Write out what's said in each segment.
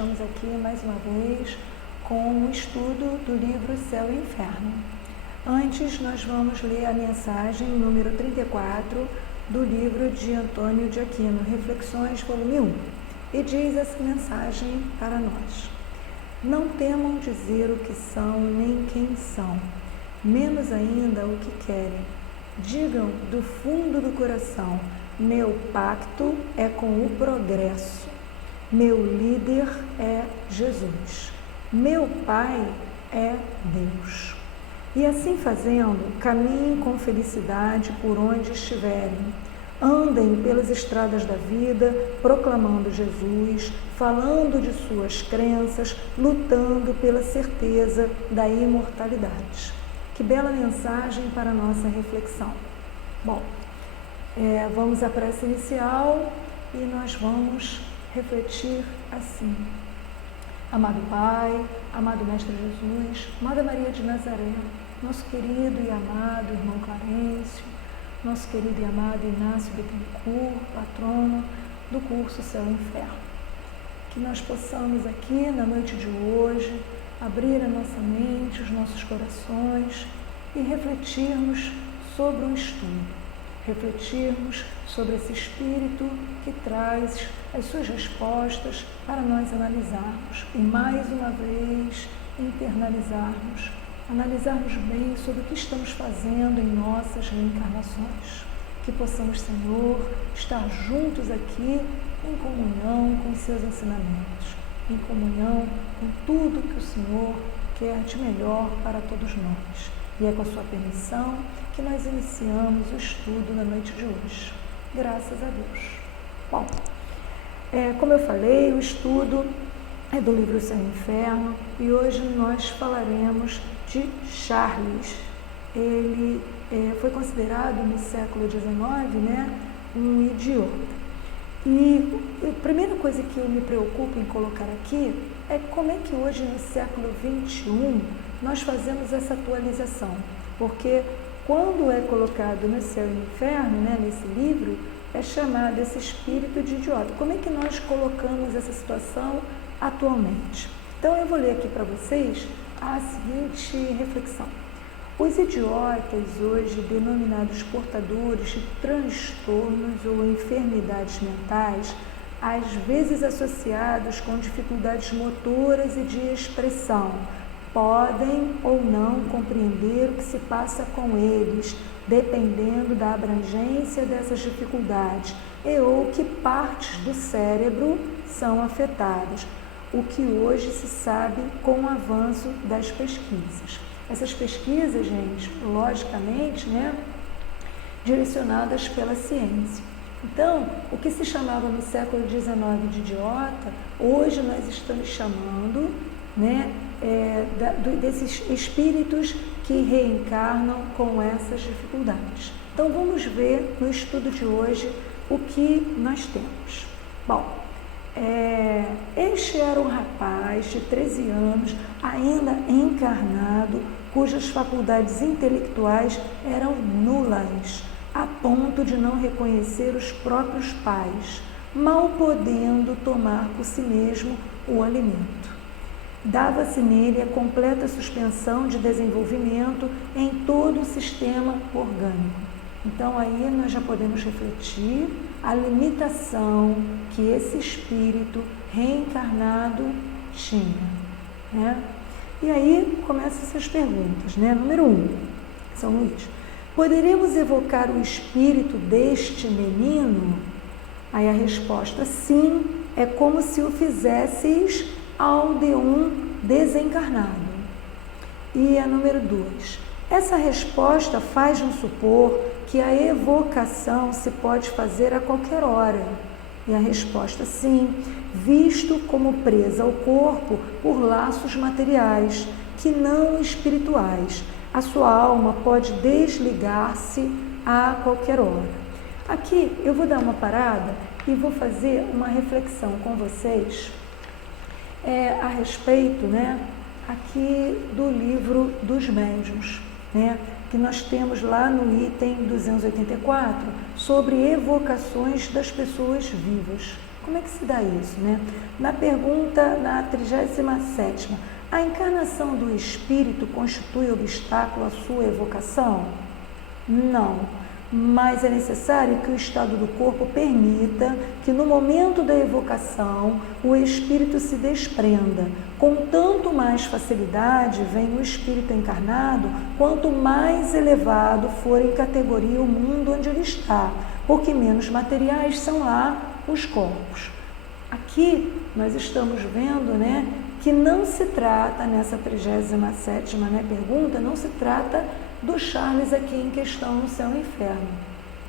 estamos aqui mais uma vez com o estudo do livro Céu e Inferno. Antes, nós vamos ler a mensagem número 34 do livro de Antônio de Aquino, Reflexões, volume 1. E diz essa mensagem para nós: não temam dizer o que são nem quem são, menos ainda o que querem. Digam do fundo do coração: meu pacto é com o progresso. Meu líder é Jesus. Meu Pai é Deus. E assim fazendo, caminhem com felicidade por onde estiverem. Andem pelas estradas da vida, proclamando Jesus, falando de suas crenças, lutando pela certeza da imortalidade. Que bela mensagem para a nossa reflexão. Bom, vamos à prece inicial e nós vamos refletir assim. Amado Pai, amado Mestre Jesus, amada Maria de Nazaré, nosso querido e amado irmão Clarencio, nosso querido e amado Inácio Bittencourt, patrono do curso Céu e Inferno. Que nós possamos aqui, na noite de hoje, abrir a nossa mente, os nossos corações e refletirmos sobre um estudo. Refletirmos sobre esse Espírito que traz as suas respostas para nós analisarmos e mais uma vez internalizarmos, analisarmos bem sobre o que estamos fazendo em nossas reencarnações. Que possamos, Senhor, estar juntos aqui em comunhão com os seus ensinamentos, em comunhão com tudo que o Senhor quer de melhor para todos nós. E é com a sua permissão que nós iniciamos o estudo na noite de hoje. Graças a Deus. Bom, como eu falei, o estudo é do livro Céu e Inferno e hoje nós falaremos de Charles. Ele foi considerado no século XIX, um idiota. E a primeira coisa que eu me preocupo em colocar aqui é como é que hoje, no século XXI, nós fazemos essa atualização. Porque quando é colocado no Céu e Inferno, nesse livro, é chamado esse espírito de idiota. Como é que nós colocamos essa situação atualmente? Então eu vou ler aqui para vocês a seguinte reflexão. Os idiotas hoje, denominados portadores de transtornos ou enfermidades mentais, às vezes associados com dificuldades motoras e de expressão, podem ou não compreender o que se passa com eles, dependendo da abrangência dessas dificuldades e ou que partes do cérebro são afetadas, o que hoje se sabe com o avanço das pesquisas. Essas pesquisas, gente, logicamente, direcionadas pela ciência. Então, o que se chamava no século XIX de idiota, hoje nós estamos chamando, desses espíritos que reencarnam com essas dificuldades. Então, vamos ver no estudo de hoje o que nós temos. Bom, este era um rapaz de 13 anos, ainda encarnado, cujas faculdades intelectuais eram nulas, a ponto de não reconhecer os próprios pais, mal podendo tomar por si mesmo o alimento. Dava-se nele a completa suspensão de desenvolvimento em todo o sistema orgânico. Então, aí nós já podemos refletir a limitação que esse espírito reencarnado tinha. E aí começam essas perguntas. Número 1, São Luís. Poderíamos evocar o espírito deste menino? Aí a resposta: sim, é como se o fizesseis ao de um desencarnado. E a número 2. Essa resposta faz-nos supor que a evocação se pode fazer a qualquer hora. E a resposta: sim, visto como presa ao corpo por laços materiais, que não espirituais. A sua alma pode desligar-se a qualquer hora. Aqui eu vou dar uma parada e vou fazer uma reflexão com vocês a respeito, aqui do livro dos médiuns, que nós temos lá no item 284, sobre evocações das pessoas vivas. Como é que se dá isso, né? Na pergunta, na 37ª, a encarnação do espírito constitui obstáculo à sua evocação? Não, mas é necessário que o estado do corpo permita que no momento da evocação o espírito se desprenda. Com tanto mais facilidade vem o espírito encarnado, quanto mais elevado for em categoria o mundo onde ele está, porque menos materiais são lá os corpos. Aqui nós estamos vendo, né, que não se trata, nessa 37ª, né, pergunta, não se trata do Charles aqui em questão no céu e no inferno,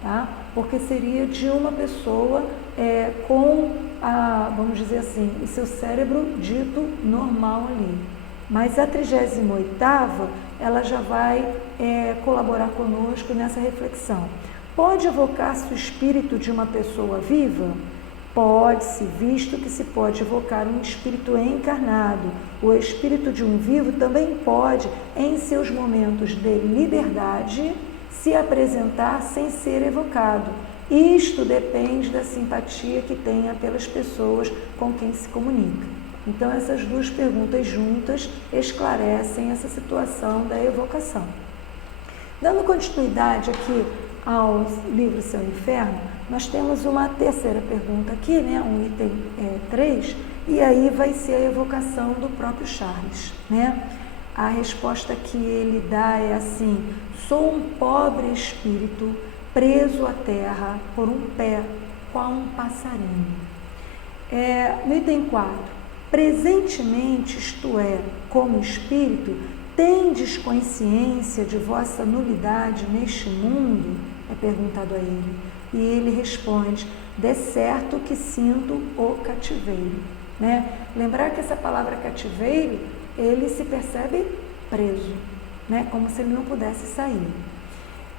tá? Porque seria de uma pessoa com, vamos dizer assim, o seu cérebro dito normal ali. Mas a 38ª, ela já vai colaborar conosco nessa reflexão. Pode evocar-se o espírito de uma pessoa viva? Pode-se, visto que se pode evocar um espírito encarnado. O espírito de um vivo também pode, em seus momentos de liberdade, se apresentar sem ser evocado. Isto depende da simpatia que tenha pelas pessoas com quem se comunica. Então, essas duas perguntas juntas esclarecem essa situação da evocação. Dando continuidade aqui ao livro Céu e Inferno, nós temos uma terceira pergunta aqui, né, um item 3, e aí vai ser a evocação do próprio Charles, né? A resposta que ele dá é assim: sou um pobre espírito preso à terra por um pé, qual um passarinho. No item 4, presentemente, isto é, como espírito, tendes consciência de vossa nulidade neste mundo? É perguntado a ele. E ele responde: de certo que sinto o cativeiro. Né? Lembrar que essa palavra cativeiro, ele se percebe preso, né? Como se ele não pudesse sair.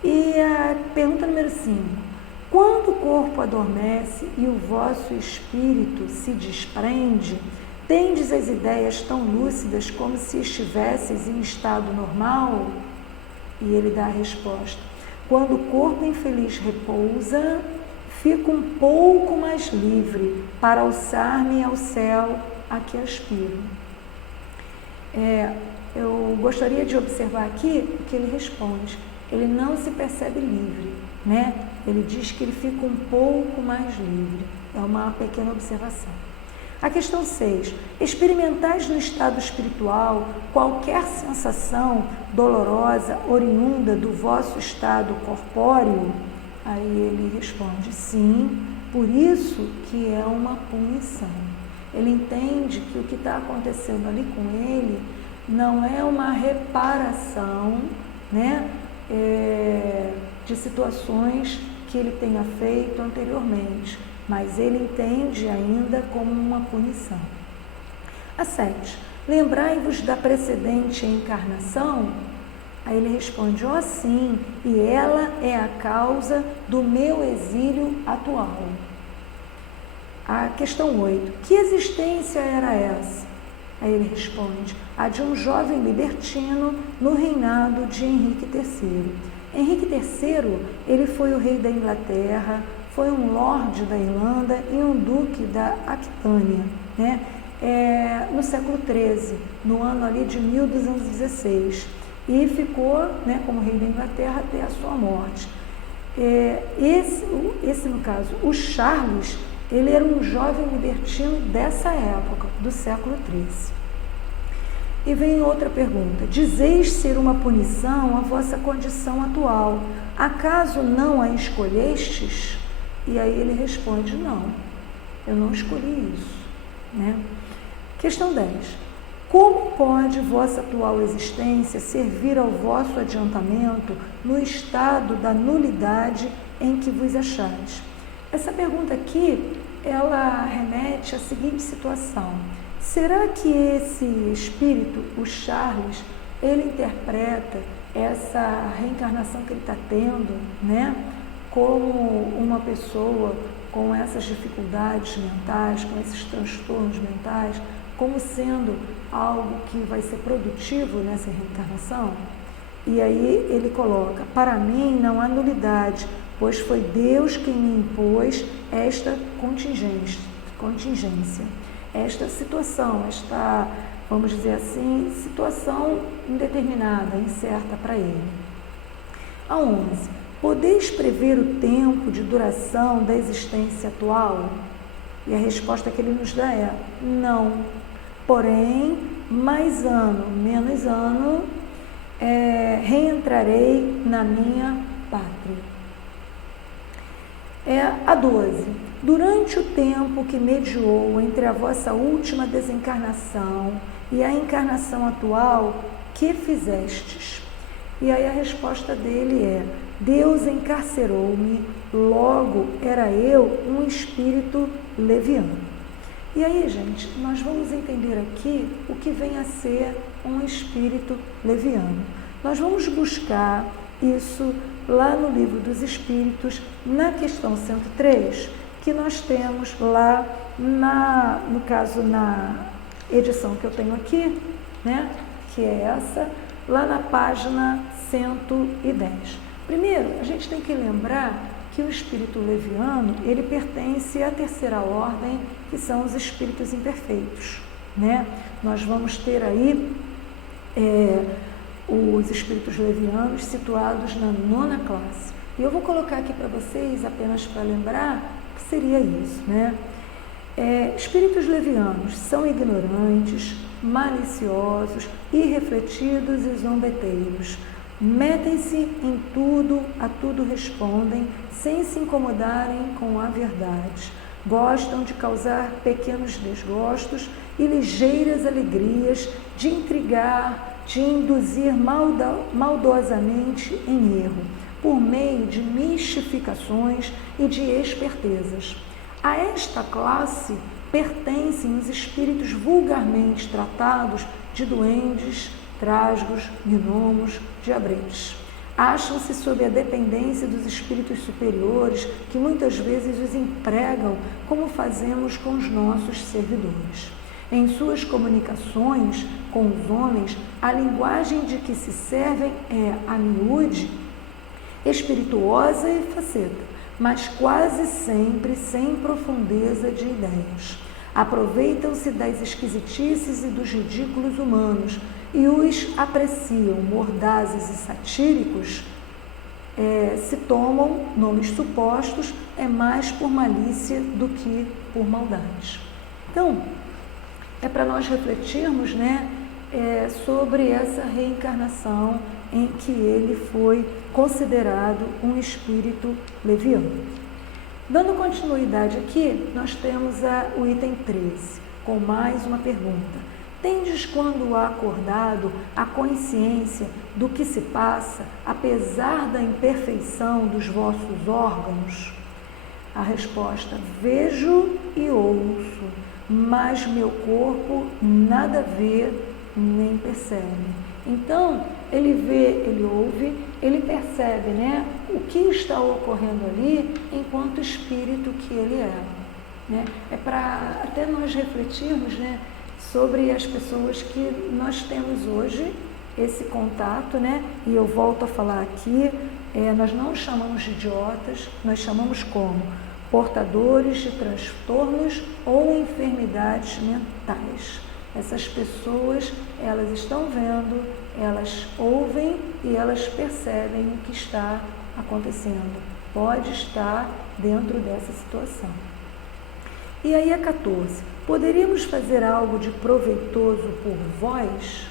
E a pergunta número 5. Quando o corpo adormece e o vosso espírito se desprende, tendes as ideias tão lúcidas como se estivesseis em estado normal? E ele dá a resposta: quando o corpo infeliz repousa, fico um pouco mais livre para alçar-me ao céu a que aspiro. Eu gostaria de observar aqui o que ele responde. Ele não se percebe livre, né? Ele diz que ele fica um pouco mais livre. É uma pequena observação. A questão 6. Experimentais no estado espiritual qualquer sensação dolorosa oriunda do vosso estado corpóreo? Aí ele responde: sim, por isso que é uma punição. Ele entende que o que está acontecendo ali com ele não é uma reparação, né, de situações que ele tenha feito anteriormente, mas ele entende ainda como uma punição. A 7. Lembrai-vos da precedente encarnação? Aí ele responde: ó, sim, e ela é a causa do meu exílio atual. A questão 8. Que existência era essa? Aí ele responde: a de um jovem libertino no reinado de Henrique III. Henrique III, ele foi o rei da Inglaterra, foi um lorde da Irlanda e um duque da Aquitânia, né? No século XIII, no ano ali de 1216, e ficou, né, como rei da Inglaterra até a sua morte. Esse, no caso, o Charles, ele era um jovem libertino dessa época, do século XIII. E vem outra pergunta: dizeis ser uma punição a vossa condição atual, acaso não a escolhestes? E aí ele responde: não, eu não escolhi isso, né? Questão 10. Como pode vossa atual existência servir ao vosso adiantamento no estado da nulidade em que vos achais? Essa pergunta aqui, ela remete à seguinte situação: será que esse espírito, o Charles, ele interpreta essa reencarnação que ele está tendo, né, como uma pessoa com essas dificuldades mentais, com esses transtornos mentais, como sendo algo que vai ser produtivo nessa reencarnação? E aí ele coloca: para mim não há nulidade, pois foi Deus quem me impôs esta contingência. contingência. Esta situação, esta, vamos dizer assim, situação indeterminada, incerta para ele. A 11. Podeis prever o tempo de duração da existência atual? E a resposta que ele nos dá é não. Porém, mais ano, menos ano, reentrarei na minha pátria. A 12. Durante o tempo que mediou entre a vossa última desencarnação e a encarnação atual, que fizestes? E aí a resposta dele é: Deus encarcerou-me, logo era eu um espírito leviano. E aí, gente, nós vamos entender aqui o que vem a ser um espírito leviano. Nós vamos buscar isso lá no Livro dos Espíritos, na questão 103, que nós temos lá, no caso, na edição que eu tenho aqui, né, que é essa, lá na página 110. Primeiro, a gente tem que lembrar que o espírito leviano, ele pertence à terceira ordem, que são os espíritos imperfeitos, né? Nós vamos ter aí os espíritos levianos situados na 9ª classe. E eu vou colocar aqui para vocês, apenas para lembrar, que seria isso, né? Espíritos levianos são ignorantes, maliciosos, irrefletidos e zombeteiros. Metem-se em tudo, a tudo respondem, sem se incomodarem com a verdade. Gostam de causar pequenos desgostos e ligeiras alegrias, de intrigar, de induzir maldosamente em erro, por meio de mistificações e de espertezas. A esta classe pertencem os espíritos vulgarmente tratados de duendes, trasgos, gnomos, diabretes. Acham-se sob a dependência dos espíritos superiores, que muitas vezes os empregam como fazemos com os nossos servidores. Em suas comunicações com os homens, a linguagem de que se servem é, a miúde, espirituosa e faceta, mas quase sempre sem profundeza de ideias. Aproveitam-se das esquisitices e dos ridículos humanos e os apreciam mordazes e satíricos, se tomam nomes supostos, mais por malícia do que por maldade. Então, é para nós refletirmos, né, sobre essa reencarnação em que ele foi considerado um espírito leviano. Dando continuidade aqui, nós temos o item 13, com mais uma pergunta. Tendes, quando acordado, a consciência do que se passa, apesar da imperfeição dos vossos órgãos? A resposta: vejo e ouço, mas meu corpo nada vê nem percebe. Então, ele vê, ele ouve, ele percebe, né, o que está ocorrendo ali enquanto espírito que ele é. Né? É para até nós refletirmos, né, sobre as pessoas que nós temos hoje, esse contato, né? E eu volto a falar aqui, nós não chamamos de idiotas, nós chamamos como portadores de transtornos ou enfermidades mentais. Essas pessoas, elas estão vendo, elas ouvem e elas percebem o que está acontecendo. Pode estar dentro dessa situação. E aí a 14. Poderíamos fazer algo de proveitoso por vós?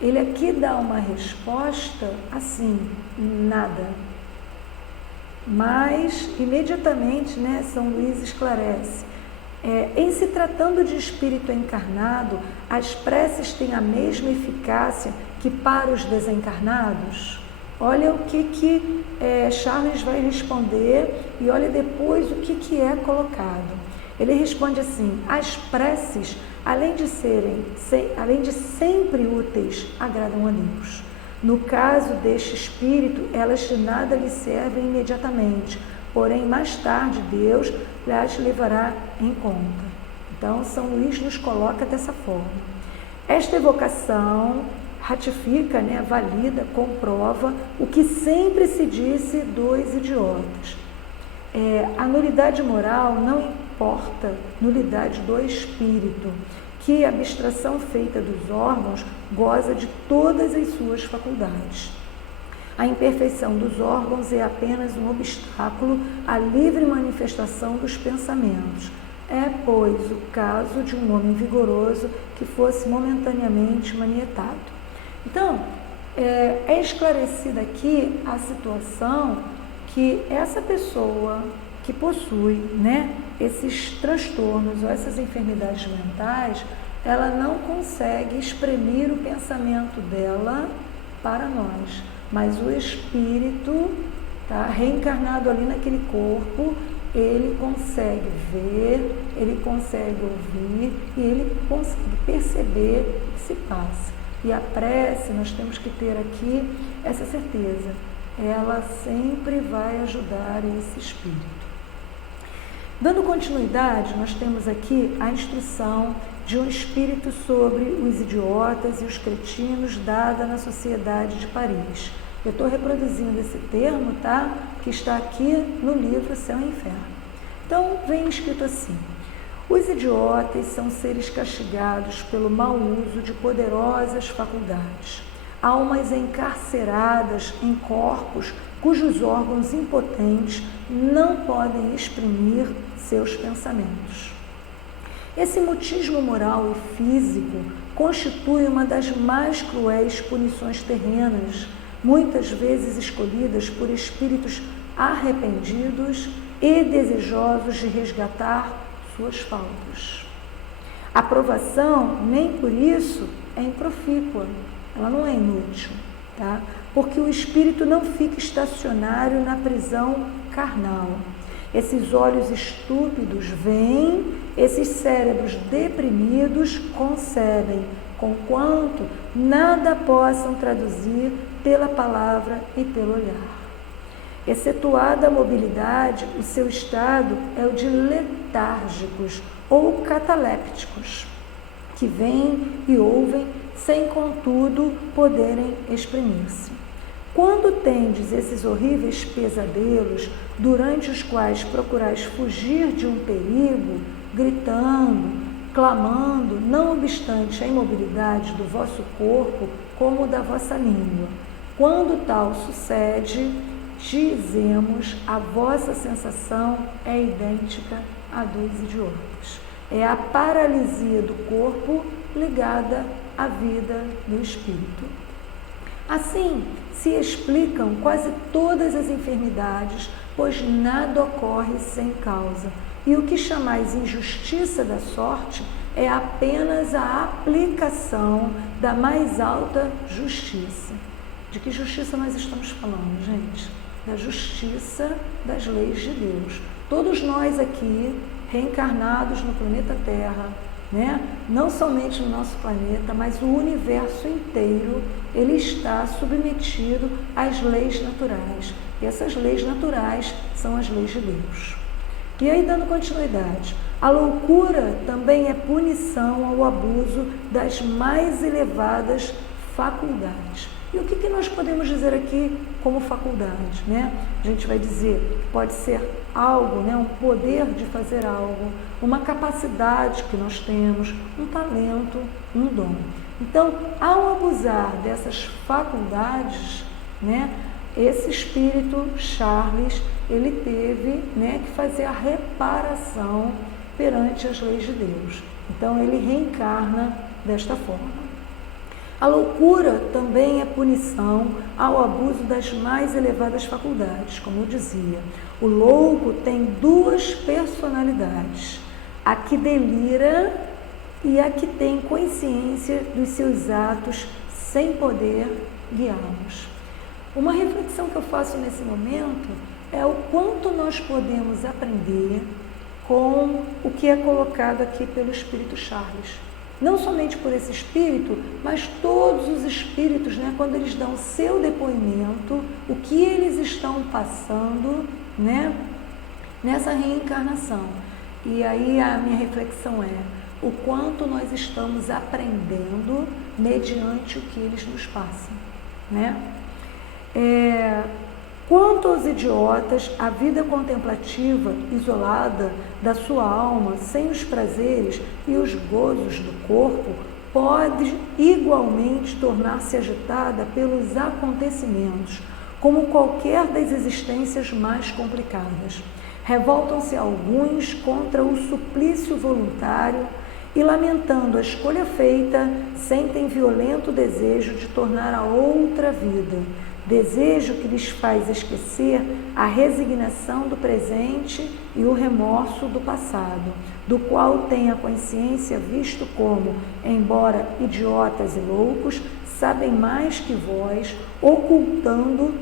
Ele aqui dá uma resposta assim, nada. Mas, imediatamente, né, São Luís esclarece. Em se tratando de espírito encarnado, as preces têm a mesma eficácia que para os desencarnados? Olha o que Charles vai responder e olha depois o que é colocado. Ele responde assim: as preces, além de sempre úteis, agradam a Deus. No caso deste espírito, elas de nada lhe servem imediatamente, porém mais tarde Deus as levará em conta. Então, São Luís nos coloca dessa forma. Esta evocação ratifica, né, valida, comprova o que sempre se disse dos idiotas. A nulidade moral porta, nulidade do espírito, que a abstração feita dos órgãos goza de todas as suas faculdades. A imperfeição dos órgãos é apenas um obstáculo à livre manifestação dos pensamentos. É, pois, o caso de um homem vigoroso que fosse momentaneamente manietado. Então, é esclarecida aqui a situação que essa pessoa que possui, né, esses transtornos ou essas enfermidades mentais, ela não consegue exprimir o pensamento dela para nós, mas o espírito, tá, reencarnado ali naquele corpo, ele consegue ver, ele consegue ouvir e ele consegue perceber o que se passa. E a prece, nós temos que ter aqui essa certeza, ela sempre vai ajudar esse espírito. Dando continuidade, nós temos aqui a instrução de um espírito sobre os idiotas e os cretinos dada na Sociedade de Paris. Eu estou reproduzindo esse termo, tá? Que está aqui no livro Céu e Inferno. Então, vem escrito assim: os idiotas são seres castigados pelo mau uso de poderosas faculdades, almas encarceradas em corpos cujos órgãos impotentes não podem exprimir seus pensamentos. Esse mutismo moral e físico constitui uma das mais cruéis punições terrenas, muitas vezes escolhidas por espíritos arrependidos e desejosos de resgatar suas faltas. A provação, nem por isso, é improfícua, ela não é inútil, tá? Porque o espírito não fica estacionário na prisão carnal. Esses olhos estúpidos veem, esses cérebros deprimidos concebem, conquanto nada possam traduzir pela palavra e pelo olhar. Excetuada a mobilidade, o seu estado é o de letárgicos ou catalépticos, que veem e ouvem sem, contudo, poderem exprimir-se. Quando tendes esses horríveis pesadelos, durante os quais procurais fugir de um perigo, gritando, clamando, não obstante a imobilidade do vosso corpo como da vossa língua, quando tal sucede, dizemos, a vossa sensação é idêntica à dos idiotas. É a paralisia do corpo ligada à vida do espírito. Assim, se explicam quase todas as enfermidades, pois nada ocorre sem causa. E o que chamais injustiça da sorte é apenas a aplicação da mais alta justiça. De que justiça nós estamos falando, gente? Da justiça das leis de Deus. Todos nós aqui, reencarnados no planeta Terra, né? Não somente no nosso planeta, mas o universo inteiro, ele está submetido às leis naturais. E essas leis naturais são as leis de Deus. E aí, dando continuidade, a loucura também é punição ao abuso das mais elevadas faculdades. E o que nós podemos dizer aqui como faculdade, né? A gente vai dizer que pode ser algo, né? Um poder de fazer algo, uma capacidade que nós temos, um talento, um dom. Então, ao abusar dessas faculdades, né? Esse espírito, Charles, ele teve, né, que fazer a reparação perante as leis de Deus. Então, ele reencarna desta forma. A loucura também é punição ao abuso das mais elevadas faculdades, como eu dizia. O louco tem duas personalidades, a que delira e a que tem consciência dos seus atos sem poder guiá-los. Uma reflexão que eu faço nesse momento é o quanto nós podemos aprender com o que é colocado aqui pelo Espírito Charles. Não somente por esse espírito, mas todos os espíritos, né, quando eles dão o seu depoimento, o que eles estão passando, né, nessa reencarnação. E aí a minha reflexão é o quanto nós estamos aprendendo mediante o que eles nos passam, né? Quanto aos idiotas, a vida contemplativa, isolada da sua alma, sem os prazeres e os gozos do corpo, pode igualmente tornar-se agitada pelos acontecimentos, como qualquer das existências mais complicadas. Revoltam-se alguns contra o suplício voluntário e, lamentando a escolha feita, sentem violento desejo de tornar a outra vida, desejo que lhes faz esquecer a resignação do presente e o remorso do passado, do qual têm a consciência visto como, embora idiotas e loucos, sabem mais que vós, ocultando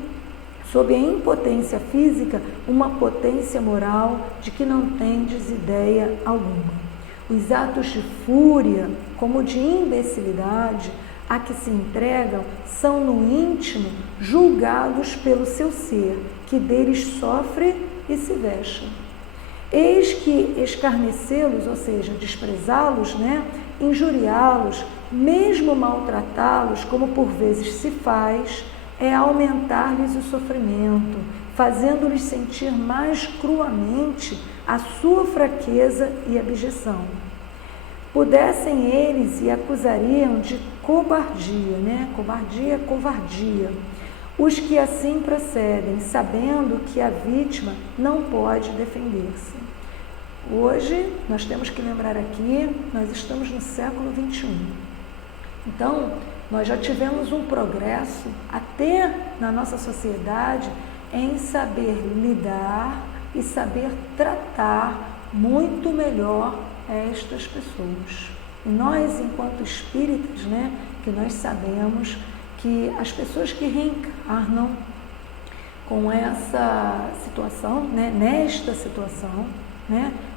sob a impotência física uma potência moral de que não tendes ideia alguma. Os atos de fúria, como de imbecilidade, a que se entregam, são no íntimo julgados pelo seu ser, que deles sofre e se vexa. Eis que escarnecê-los, ou seja, desprezá-los, injuriá-los, mesmo maltratá-los, como por vezes se faz, é aumentar-lhes o sofrimento, fazendo-lhes sentir mais cruamente a sua fraqueza e abjeção. Pudessem eles e acusariam de cobardia, covardia, os que assim procedem, sabendo que a vítima não pode defender-se. Hoje, nós temos que lembrar aqui, nós estamos no século XXI. Então, nós já tivemos um progresso até na nossa sociedade em saber lidar e saber tratar muito melhor estas pessoas. E nós, enquanto espíritas, que nós sabemos que as pessoas que reencarnam com essa situação, nesta situação,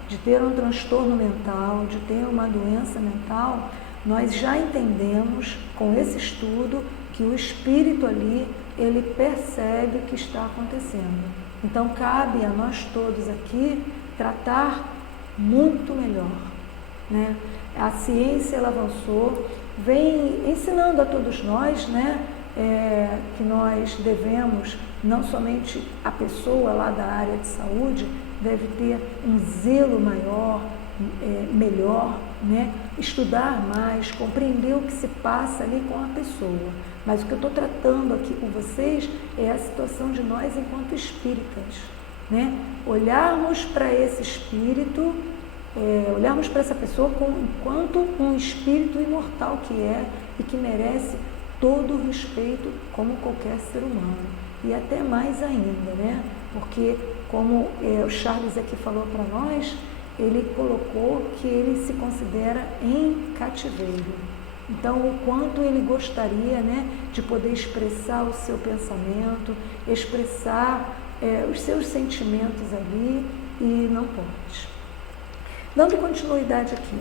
de ter um transtorno mental, de ter uma doença mental, nós já entendemos com esse estudo que o espírito ali, ele percebe o que está acontecendo. Então, cabe a nós todos aqui tratar muito melhor, A ciência, ela avançou, vem ensinando a todos nós, que nós devemos, não somente a pessoa lá da área de saúde, deve ter um zelo maior, melhor, estudar mais, compreender o que se passa ali com a pessoa. Mas o que eu estou tratando aqui com vocês é a situação de nós enquanto espíritas, Olharmos para esse espírito, olharmos para essa pessoa enquanto um espírito imortal que é e que merece todo o respeito como qualquer ser humano. E até mais ainda, Porque, como o Charles aqui falou para nós, ele colocou que ele se considera em cativeiro. Então, o quanto ele gostaria, de poder expressar o seu pensamento, expressar os seus sentimentos ali, e não pode. Dando continuidade aqui.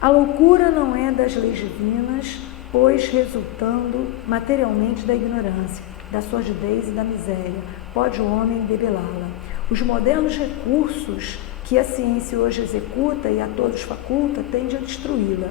A loucura não é das leis divinas, pois resultando materialmente da ignorância, da sordidez e da miséria, pode o homem debelá-la. Os modernos recursos que a ciência hoje executa e a todos faculta tende a destruí-la.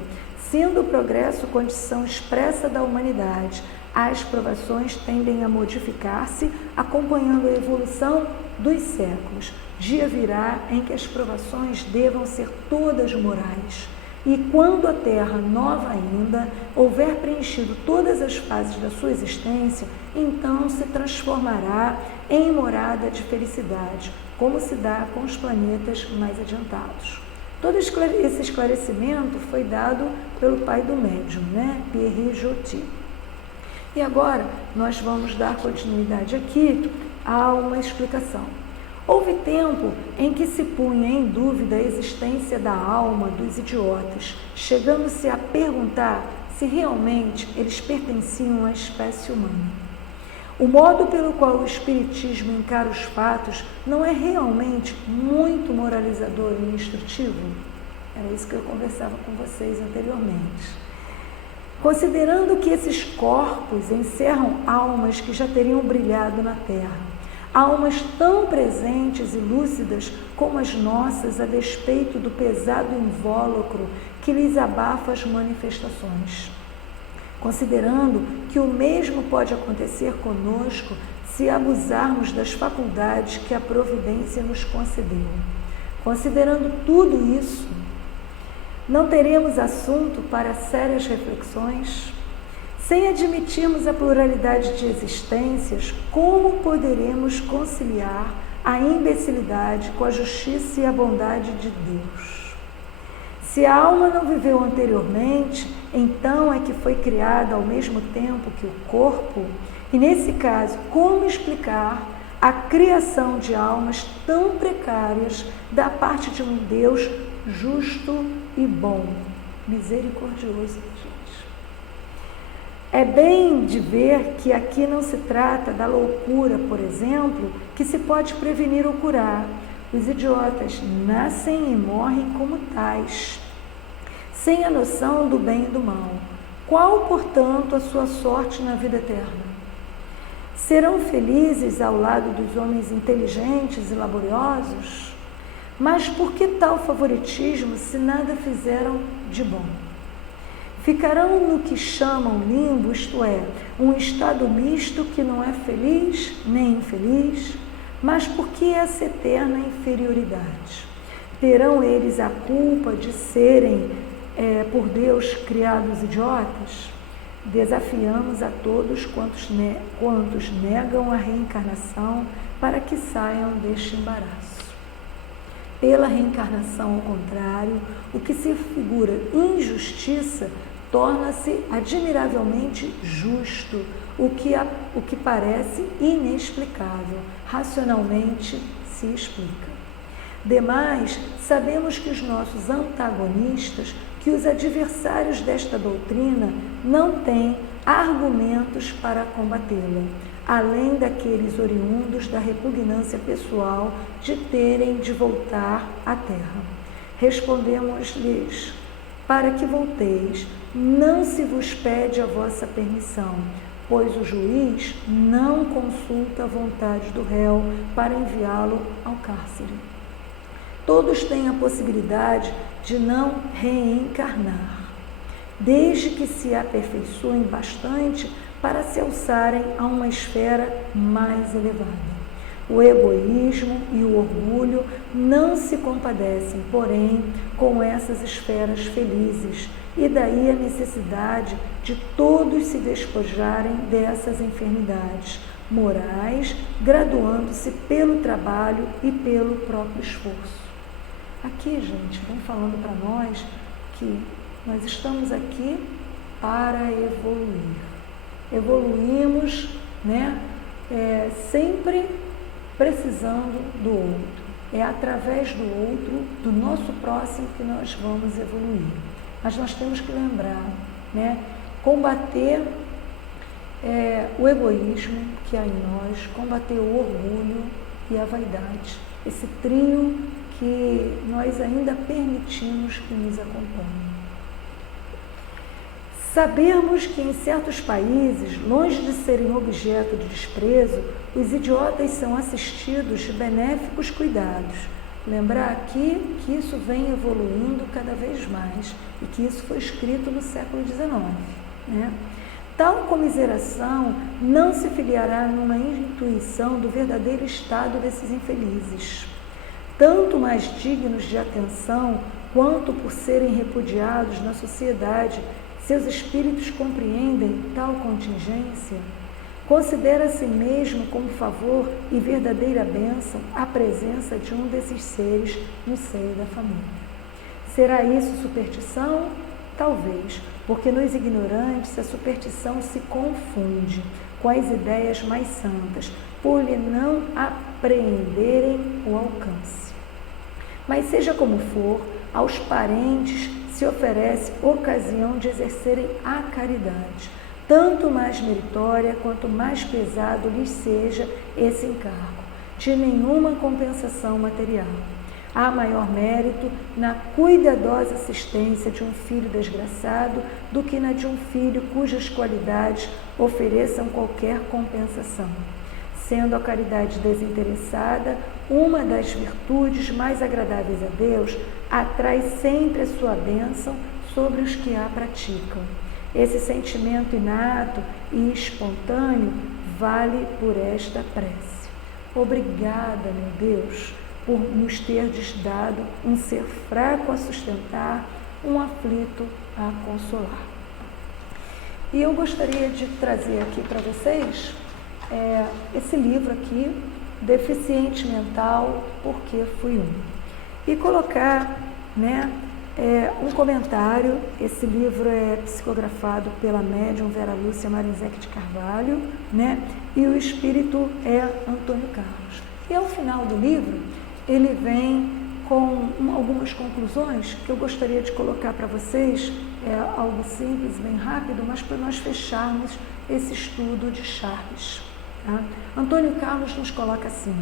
Sendo o progresso condição expressa da humanidade, as provações tendem a modificar-se, acompanhando a evolução dos séculos. Dia virá em que as provações devam ser todas morais. E quando a terra, nova ainda, houver preenchido todas as fases da sua existência, então se transformará em morada de felicidade, como se dá com os planetas mais adiantados. Todo esse esclarecimento foi dado pelo pai do médium, Pierre Joti. E agora nós vamos dar continuidade aqui a uma explicação. Houve tempo em que se punha em dúvida a existência da alma dos idiotas, chegando-se a perguntar se realmente eles pertenciam à espécie humana. O modo pelo qual o Espiritismo encara os fatos não é realmente muito moralizador e instrutivo? Era isso que eu conversava com vocês anteriormente. Considerando que esses corpos encerram almas que já teriam brilhado na Terra, almas tão presentes e lúcidas como as nossas, a despeito do pesado invólucro que lhes abafa as manifestações. Considerando que o mesmo pode acontecer conosco se abusarmos das faculdades que a providência nos concedeu. Considerando tudo isso, não teremos assunto para sérias reflexões? Sem admitirmos a pluralidade de existências, como poderemos conciliar a imbecilidade com a justiça e a bondade de Deus? Se a alma não viveu anteriormente, então é que foi criada ao mesmo tempo que o corpo? E nesse caso, como explicar a criação de almas tão precárias da parte de um Deus justo e bom, misericordioso, gente? É bem de ver que aqui não se trata da loucura, por exemplo, que se pode prevenir ou curar. Os idiotas nascem e morrem como tais, sem a noção do bem e do mal. Qual, portanto, a sua sorte na vida eterna? Serão felizes ao lado dos homens inteligentes e laboriosos? Mas por que tal favoritismo se nada fizeram de bom? Ficarão no que chamam limbo, isto é, um estado misto que não é feliz nem infeliz? Mas por que essa eterna inferioridade? Terão eles a culpa de serem, por Deus, criados idiotas? Desafiamos a todos quantos negam a reencarnação para que saiam deste embaraço. Pela reencarnação, ao contrário, o que se figura injustiça torna-se admiravelmente justo, o que parece inexplicável, racionalmente se explica. Demais, sabemos que os nossos antagonistas, que os adversários desta doutrina, não têm argumentos para combatê-la, além daqueles oriundos da repugnância pessoal de terem de voltar à terra. Respondemos-lhes: para que volteis, não se vos pede a vossa permissão, pois o juiz não consulta a vontade do réu para enviá-lo ao cárcere. Todos têm a possibilidade de não reencarnar, desde que se aperfeiçoem bastante para se alçarem a uma esfera mais elevada. O egoísmo e o orgulho não se compadecem, porém, com essas esferas felizes, e daí a necessidade de todos se despojarem dessas enfermidades morais, graduando-se pelo trabalho e pelo próprio esforço. Aqui, gente, vem falando para nós que nós estamos aqui para evoluir. Evoluímos, sempre precisando do outro. É através do outro, do nosso próximo, que nós vamos evoluir. Mas nós temos que lembrar, combater o egoísmo que há em nós, combater o orgulho e a vaidade. Esse trio que nós ainda permitimos que nos acompanhe. Sabermos que em certos países, longe de serem objeto de desprezo, os idiotas são assistidos de benéficos cuidados. Lembrar aqui que isso vem evoluindo cada vez mais e que isso foi escrito no século XIX. Tal comiseração não se filiará numa intuição do verdadeiro estado desses infelizes, tanto mais dignos de atenção quanto por serem repudiados na sociedade. Seus espíritos compreendem tal contingência? Considera-se mesmo como favor e verdadeira bênção a presença de um desses seres no seio da família. Será isso superstição? Talvez, porque nos ignorantes a superstição se confunde com as ideias mais santas, por lhe não apreenderem o alcance. Mas seja como for, aos parentes se oferece ocasião de exercerem a caridade, tanto mais meritória quanto mais pesado lhes seja esse encargo, de nenhuma compensação material. Há maior mérito na cuidadosa assistência de um filho desgraçado do que na de um filho cujas qualidades ofereçam qualquer compensação. Sendo a caridade desinteressada uma das virtudes mais agradáveis a Deus, atrai sempre a sua bênção sobre os que a praticam. Esse sentimento inato e espontâneo vale por esta prece. Obrigada, meu Deus, por nos terdes dado um ser fraco a sustentar, um aflito a consolar. E eu gostaria de trazer aqui para vocês esse livro aqui, Deficiente Mental, Porque Fui Um. E colocar, um comentário. Esse livro é psicografado pela médium Vera Lúcia Marinzec de Carvalho, e o espírito é Antônio Carlos. E ao final do livro, ele vem com algumas conclusões que eu gostaria de colocar para vocês. É algo simples, bem rápido, mas para nós fecharmos esse estudo de Charles. Tá? Antônio Carlos nos coloca assim: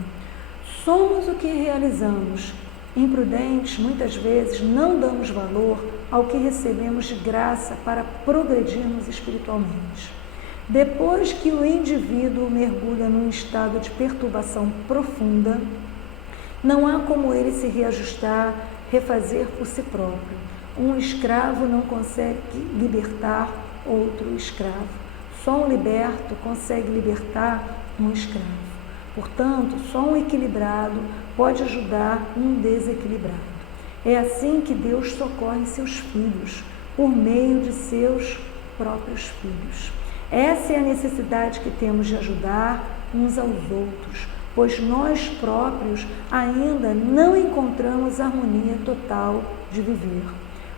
somos o que realizamos. Imprudentes, muitas vezes, não damos valor ao que recebemos de graça para progredirmos espiritualmente. Depois que o indivíduo mergulha num estado de perturbação profunda, não há como ele se reajustar, refazer por si próprio. Um escravo não consegue libertar outro escravo. Só um liberto consegue libertar um escravo. Portanto, só um equilibrado pode ajudar um desequilibrado. É assim que Deus socorre seus filhos, por meio de seus próprios filhos. Essa é a necessidade que temos de ajudar uns aos outros, pois nós próprios ainda não encontramos a harmonia total de viver.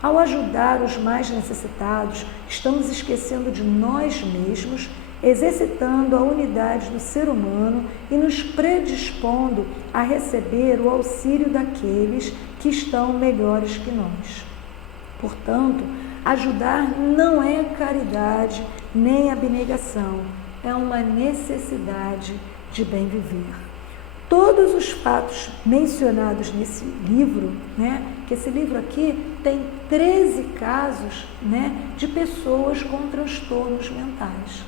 Ao ajudar os mais necessitados, estamos esquecendo de nós mesmos, exercitando a unidade do ser humano e nos predispondo a receber o auxílio daqueles que estão melhores que nós. Portanto, ajudar não é caridade nem abnegação, é uma necessidade de bem viver. Todos os fatos mencionados nesse livro, que esse livro aqui tem 13 casos, de pessoas com transtornos mentais,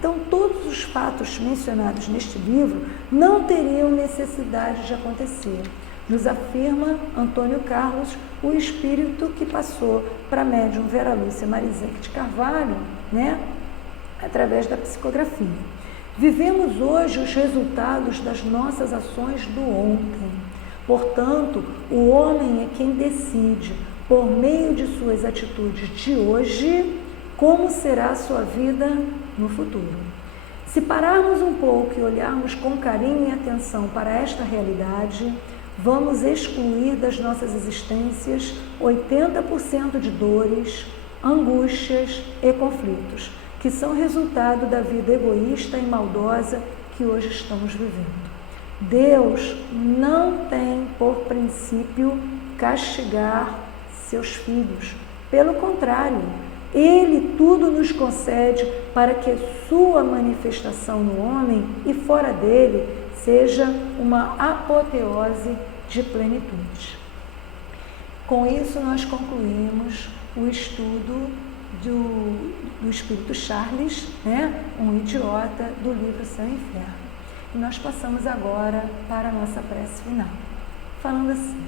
Então, todos os fatos mencionados neste livro não teriam necessidade de acontecer. Nos afirma Antônio Carlos, o espírito que passou para a médium Vera Lúcia Marinzec de Carvalho, através da psicografia. Vivemos hoje os resultados das nossas ações do ontem. Portanto, o homem é quem decide, por meio de suas atitudes de hoje, como será a sua vida no futuro. Se pararmos um pouco e olharmos com carinho e atenção para esta realidade, vamos excluir das nossas existências 80% de dores, angústias e conflitos, que são resultado da vida egoísta e maldosa que hoje estamos vivendo. Deus não tem por princípio castigar seus filhos. Pelo contrário, Ele tudo nos concede para que a sua manifestação no homem e fora dele seja uma apoteose de plenitude. Com isso, nós concluímos o estudo do Espírito Charles, um idiota, do livro Céu e Inferno. E nós passamos agora para a nossa prece final, falando assim: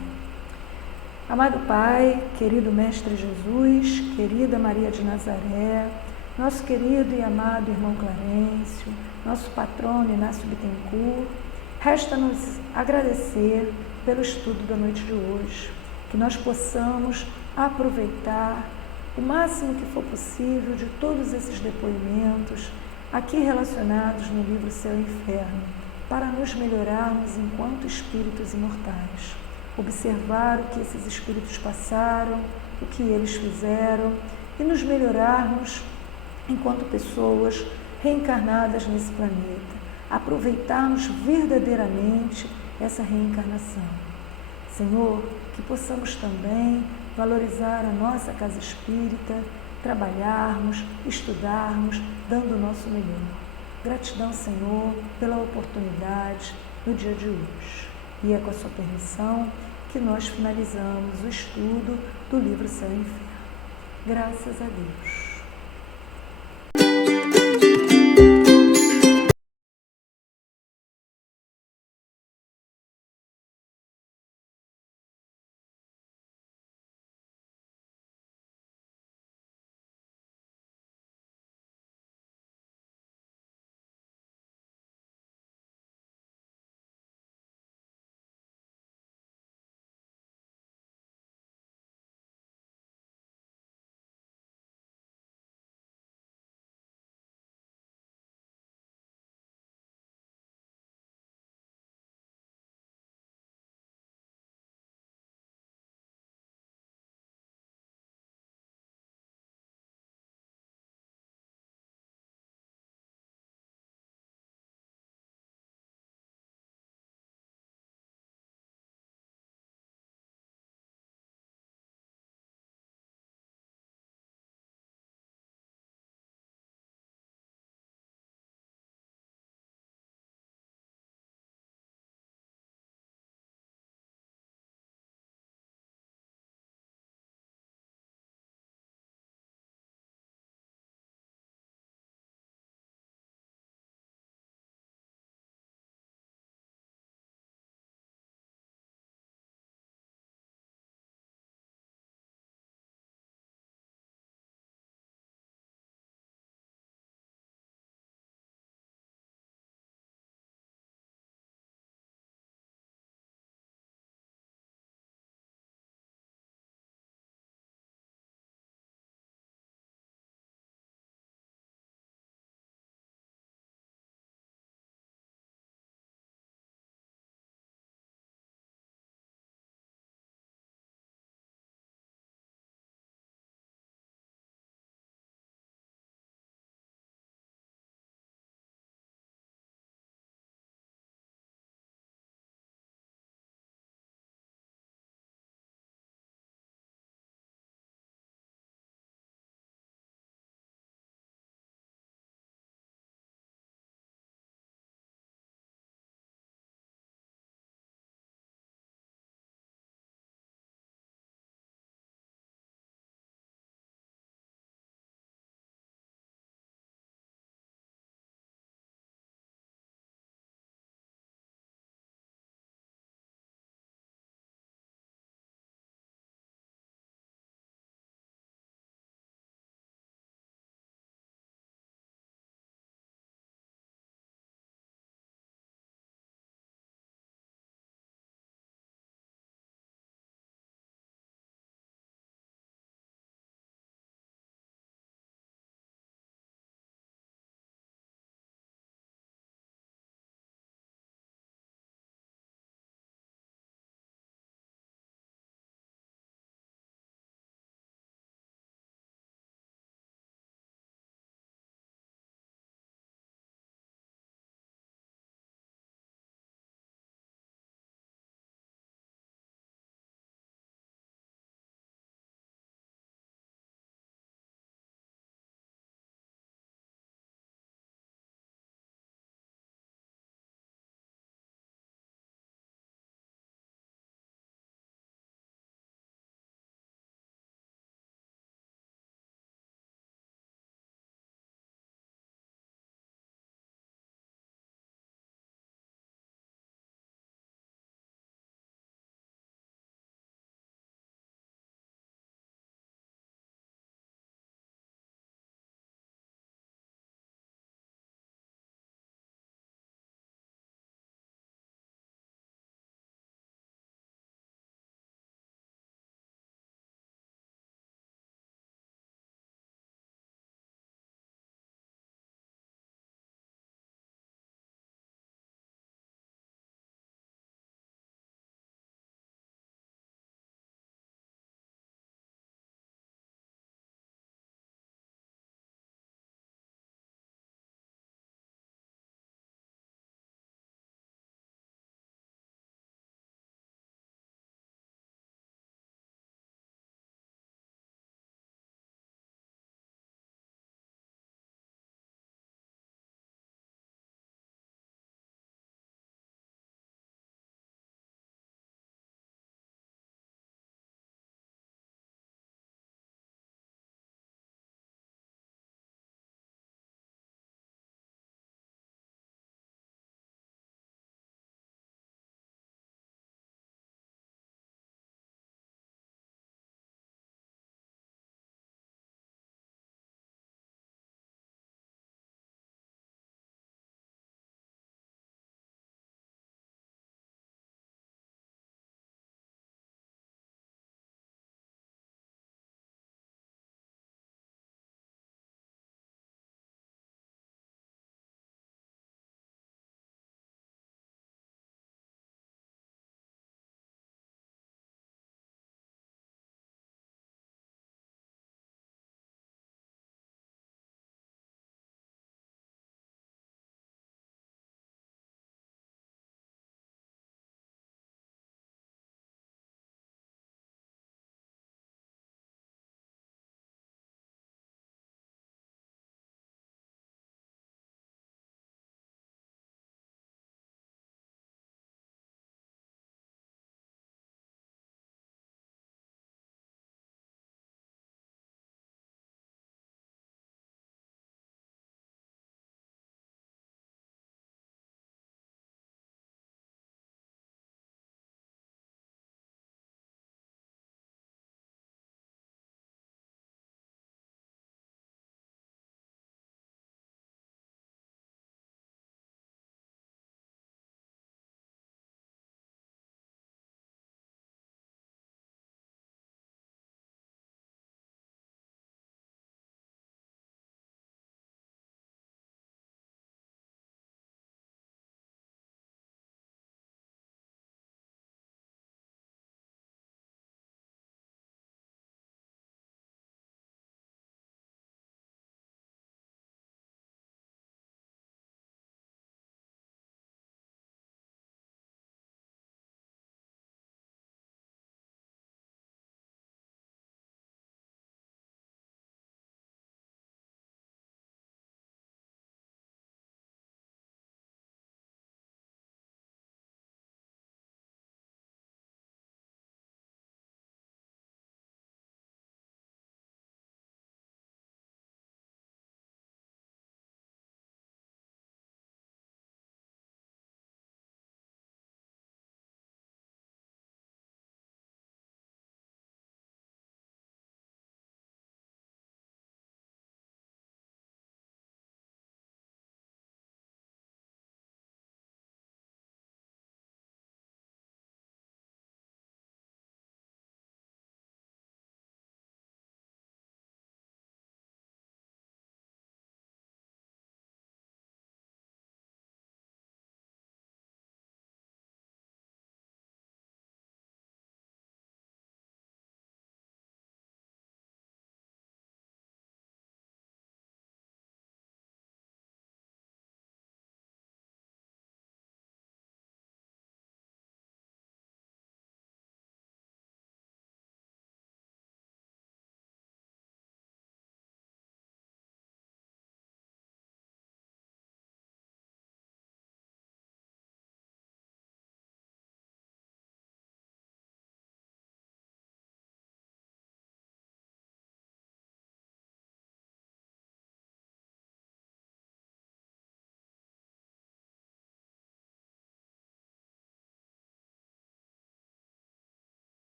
amado Pai, querido Mestre Jesus, querida Maria de Nazaré, nosso querido e amado irmão Clarencio, nosso patrono Inácio Bittencourt, resta-nos agradecer pelo estudo da noite de hoje, que nós possamos aproveitar o máximo que for possível de todos esses depoimentos aqui relacionados no livro Céu e Inferno, para nos melhorarmos enquanto espíritos imortais. Observar o que esses espíritos passaram, o que eles fizeram e nos melhorarmos enquanto pessoas reencarnadas nesse planeta. Aproveitarmos verdadeiramente essa reencarnação. Senhor, que possamos também valorizar a nossa casa espírita, trabalharmos, estudarmos, dando o nosso melhor. Gratidão, Senhor, pela oportunidade no dia de hoje. E é com a sua permissão que nós finalizamos o estudo do livro Céu e Inferno. Graças a Deus.